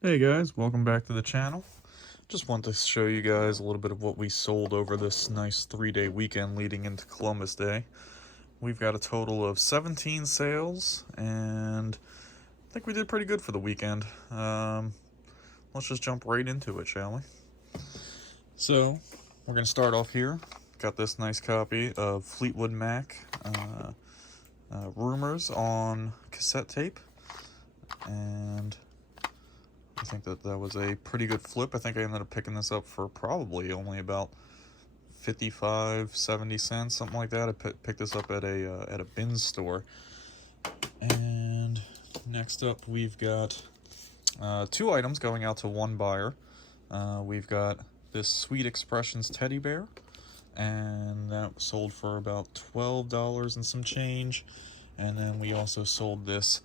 Hey guys, welcome back to the channel. Just want to show you guys a little bit of what we sold over this nice 3-day weekend leading into Columbus Day. We've got a total of 17 sales, and I think we did pretty good for the weekend. Let's just jump right into it, shall we? So, we're going to start off here. Got this nice copy of Fleetwood Mac Rumors on cassette tape, and I think that was a pretty good flip. I think I ended up picking this up for probably only about 55, 70 cents, something like that. I picked this up at a bin store. And next up, we've got two items going out to one buyer. We've got this Sweet Expressions teddy bear, and that sold for about $12 and some change. And then we also sold this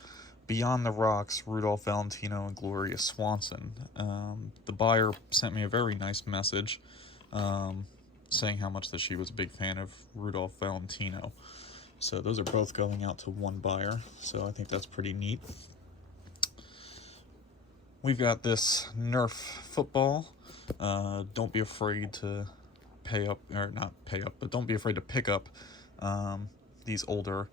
Beyond the Rocks, Rudolph Valentino and Gloria Swanson. The buyer sent me a very nice message saying how much that she was a big fan of Rudolph Valentino. So those are both going out to one buyer, so I think that's pretty neat. We've got this Nerf football. Don't be afraid to pay up, or not pay up, but don't be afraid to pick up these older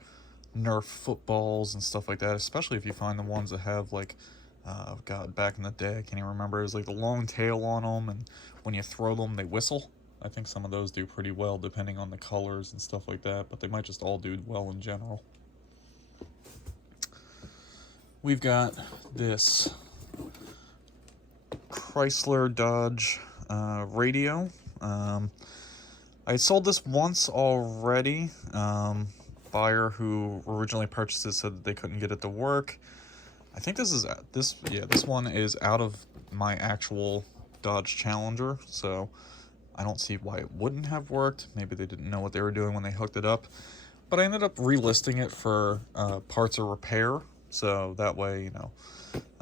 Nerf footballs and stuff like that, especially if you find the ones that have like, God, back in the day, I can't even remember, it was like the long tail on them, and when you throw them, they whistle. I think some of those do pretty well depending on the colors and stuff like that, but they might just all do well in general. We've got this Chrysler Dodge radio. I sold this once already. Buyer who originally purchased it said that they couldn't get it to work. I think this one is out of my actual Dodge Challenger, so I don't see why it wouldn't have worked. Maybe they didn't know what they were doing when they hooked it up. But I ended up relisting it for parts or repair, so that way, you know,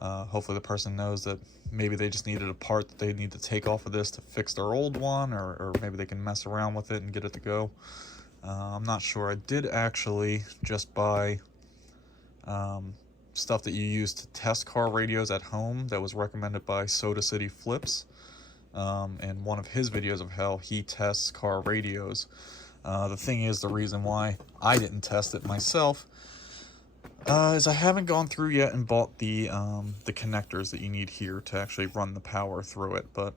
hopefully the person knows that maybe they just needed a part that they need to take off of this to fix their old one, or maybe they can mess around with it and get it to go. I'm not sure. I did actually just buy stuff that you use to test car radios at home that was recommended by Soda City Flips, in one of his videos of how he tests car radios. The thing is, the reason why I didn't test it myself is I haven't gone through yet and bought the connectors that you need here to actually run the power through it, but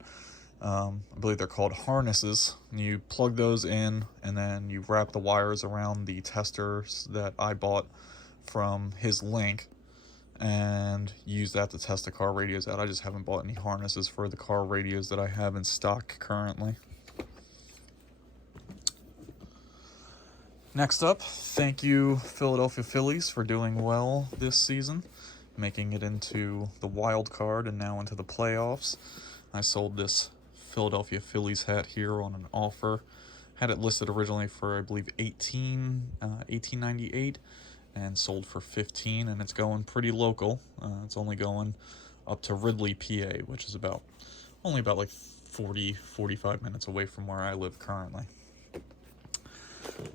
I believe they're called harnesses. You plug those in, and then you wrap the wires around the testers that I bought from his link, and use that to test the car radios out. I just haven't bought any harnesses for the car radios that I have in stock currently. Next up, thank you Philadelphia Phillies for doing well this season, making it into the wild card and now into the playoffs. I sold this Philadelphia Phillies hat here on an offer. Had it listed originally for, I believe, $18.98, and sold for $15, and it's going pretty local. It's only going up to Ridley, PA, which is only about like 45 minutes away from where I live currently.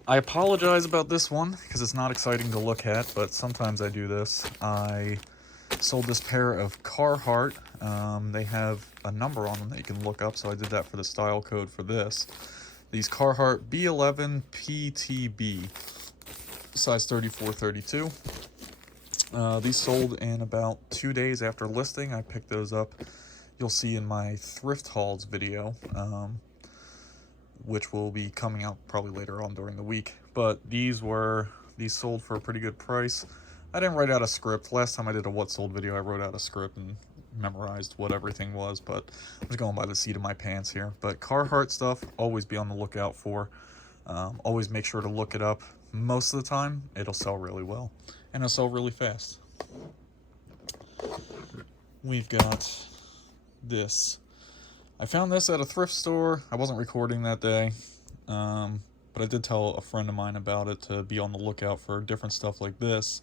I apologize about this one because it's not exciting to look at, but sometimes I do this. I sold this pair of Carhartt. They have a number on them that you can look up, so I did that for the style code for this. These Carhartt B11 PTB, size 34-32. These sold in about 2 days after listing. I picked those up. You'll see in my thrift hauls video, which will be coming out probably later on during the week. But these sold for a pretty good price. I didn't write out a script. Last time I did a what sold video, I wrote out a script and memorized what everything was, but I'm just going by the seat of my pants here. But Carhartt stuff, always be on the lookout for. Always make sure to look it up. Most of the time, it'll sell really well, and it'll sell really fast. We've got this. I found this at a thrift store. I wasn't recording that day, but I did tell a friend of mine about it to be on the lookout for different stuff like this.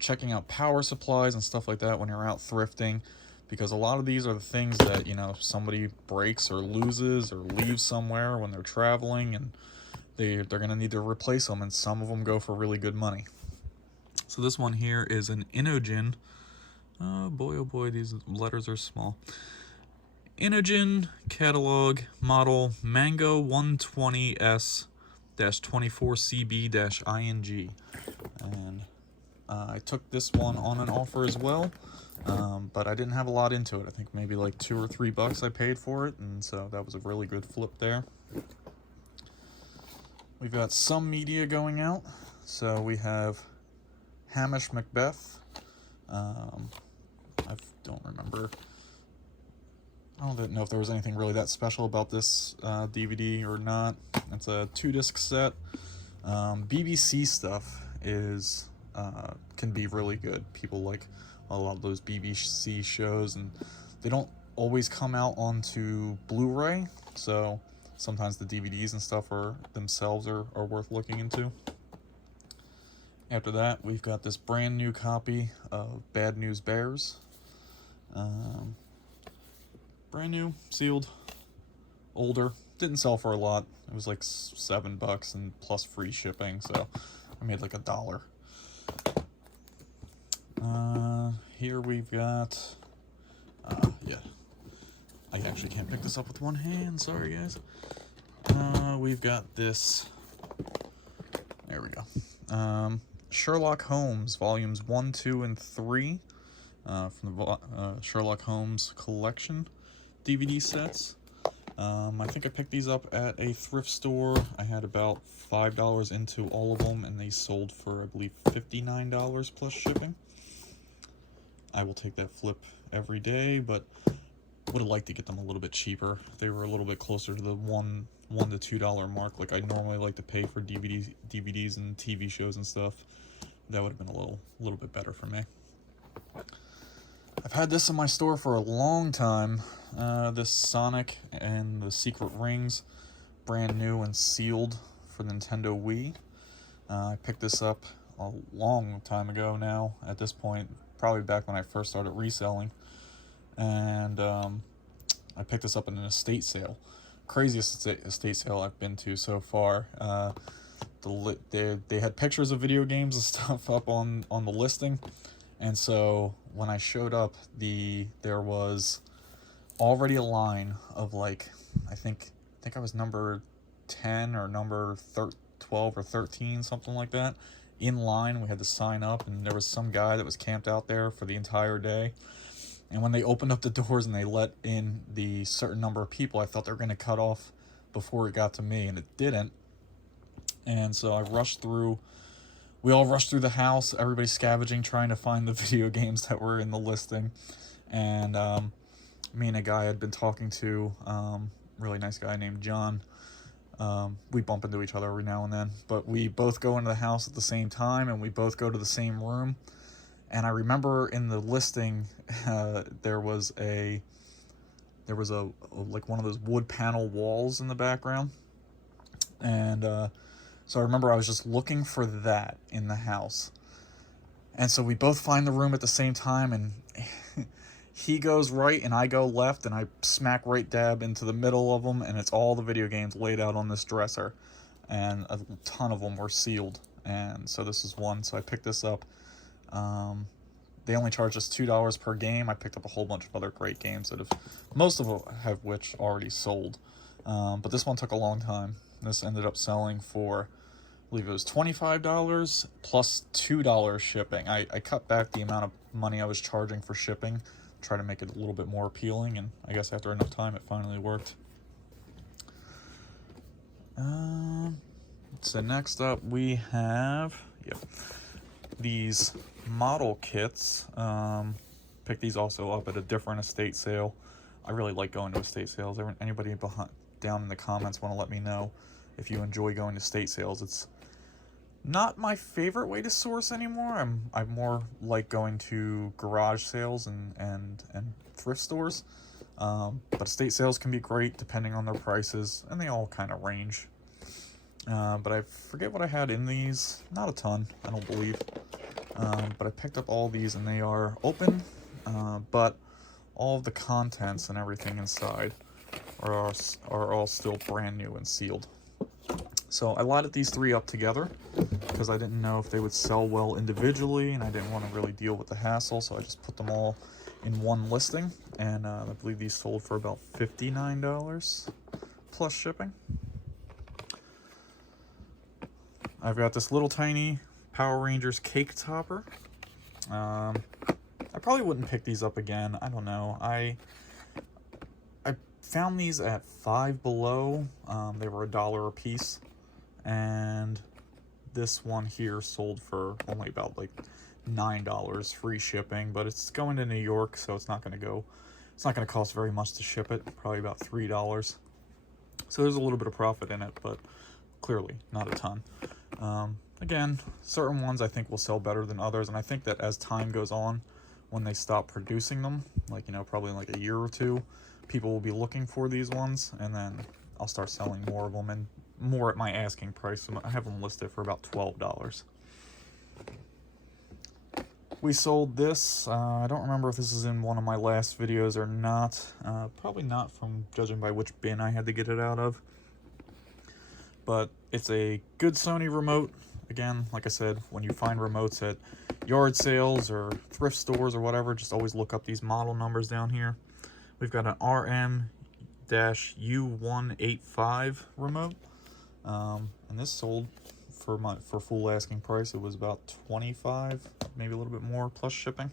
Checking out power supplies and stuff like that when you're out thrifting, because a lot of these are the things that, you know, somebody breaks or loses or leaves somewhere when they're traveling, and they're going to need to replace them, and some of them go for really good money. So this one here is an Inogen Oh boy, these letters are small. Inogen catalog model Mango 120S-24CB-ING. And I took this one on an offer as well, but I didn't have a lot into it. I think maybe like $2 or $3 I paid for it, and so that was a really good flip there. We've got some media going out. So we have Hamish Macbeth. I don't remember. I don't know if there was anything really that special about this DVD or not. It's a 2-disc set. BBC stuff is can be really good. People like a lot of those BBC shows, and they don't always come out onto Blu-ray, so sometimes the DVDs and stuff themselves are worth looking into. After that, we've got this brand new copy of Bad News Bears. Brand new, sealed, older. Didn't sell for a lot. It was like $7 and plus free shipping, so I made like $1. Here we've got, yeah, I actually can't pick this up with one hand, sorry guys. We've got this, there we go. Sherlock Holmes, volumes 1, 2, and 3, from the Sherlock Holmes collection DVD sets. I think I picked these up at a thrift store. I had about $5 into all of them, and they sold for, I believe, $59 plus shipping. I will take that flip every day, but would have liked to get them a little bit cheaper. They were a little bit closer to the $1 to $2 mark, like I normally like to pay for DVDs and TV shows and stuff. That would have been a little bit better for me. I've had this in my store for a long time. This Sonic and the Secret Rings, brand new and sealed for the Nintendo Wii. I picked this up a long time ago now, at this point, probably back when I first started reselling. And I picked this up in an estate sale. Craziest estate sale I've been to so far. They had pictures of video games and stuff up on the listing. And so when I showed up, there was already a line of like, I think I was number 10 or number 12 or 13, something like that, in line. We had to sign up, and there was some guy that was camped out there for the entire day. And when they opened up the doors and they let in the certain number of people, I thought they were going to cut off before it got to me, and it didn't. And so I rushed through. We all rushed through the house, everybody scavenging, trying to find the video games that were in the listing. And me and a guy I'd been talking to, really nice guy named John, we bump into each other every now and then, but we both go into the house at the same time, and we both go to the same room. And I remember in the listing, there was like one of those wood panel walls in the background. And so I remember I was just looking for that in the house. And so we both find the room at the same time, and he goes right and I go left, and I smack right dab into the middle of them, and it's all the video games laid out on this dresser. And a ton of them were sealed. And so this is one, so I picked this up. They only charged us $2 per game. I picked up a whole bunch of other great games that most of them have which already sold. But this one took a long time. This ended up selling for, I believe it was $25 plus $2 shipping. I cut back the amount of money I was charging for shipping, try to make it a little bit more appealing, and I guess after enough time it finally worked. So next up we have these model kits. Picked these also up at a different estate sale. I really like going to estate sales. Anybody down in the comments want to let me know if you enjoy going to estate sales. It's not my favorite way to source anymore. I more like going to garage sales and thrift stores. But estate sales can be great depending on their prices, and they all kind of range. But I forget what I had in these. Not a ton, I don't believe. But I picked up all these, and they are open, but all of the contents and everything inside are all still brand new and sealed. So I lighted these 3 up together because I didn't know if they would sell well individually, and I didn't want to really deal with the hassle, so I just put them all in one listing, and I believe these sold for about $59 plus shipping. I've got this little tiny Power Rangers cake topper. I probably wouldn't pick these up again. I don't know. I found these at Five Below. They were $1 a piece, and this one here sold for only about like $9 free shipping, but it's going to New York, so it's not going to cost very much to ship it, probably about $3. So there's a little bit of profit in it, but clearly not a ton. Again, certain ones I think will sell better than others, and I think that as time goes on, when they stop producing them, like, you know, probably in like a year or two, people will be looking for these ones, and then I'll start selling more of them, and more at my asking price. I have them listed for about $12. We sold this. I don't remember if this is in one of my last videos or not. Probably not, from judging by which bin I had to get it out of. But it's a good Sony remote. Again, like I said, when you find remotes at yard sales or thrift stores or whatever, just always look up these model numbers down here. We've got an RM-U185 remote, and this sold for full asking price. It was about $25, maybe a little bit more plus shipping.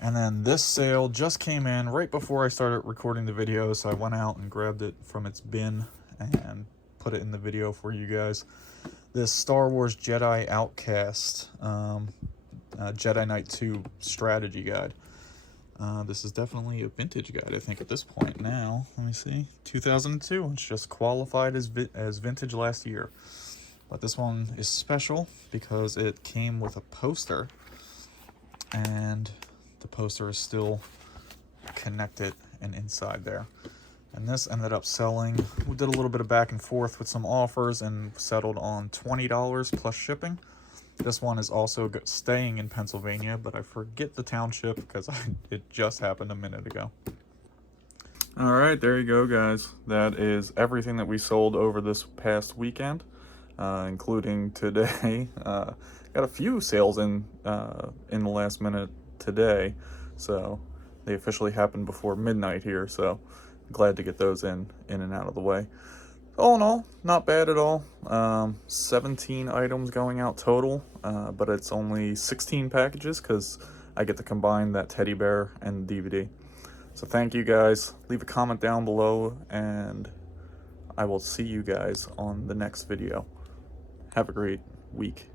And then this sale just came in right before I started recording the video, so I went out and grabbed it from its bin and put it in the video for you guys. This Star Wars Jedi Outcast Jedi Knight 2 strategy guide. This is definitely a vintage guide, I think, at this point now. Let me see. 2002. It's just qualified as vintage last year. But this one is special because it came with a poster, and the poster is still connected and inside there. And this ended up selling. We did a little bit of back and forth with some offers and settled on $20 plus shipping. This one is also staying in Pennsylvania, but I forget the township because it just happened a minute ago. All right, there you go, guys. That is everything that we sold over this past weekend, including today. Got a few sales in the last minute today, so they officially happened before midnight here. So glad to get those in and out of the way. All in all, not bad at all. 17 items going out total, but it's only 16 packages because I get to combine that teddy bear and the DVD. So thank you guys. Leave a comment down below, and I will see you guys on the next video. Have a great week.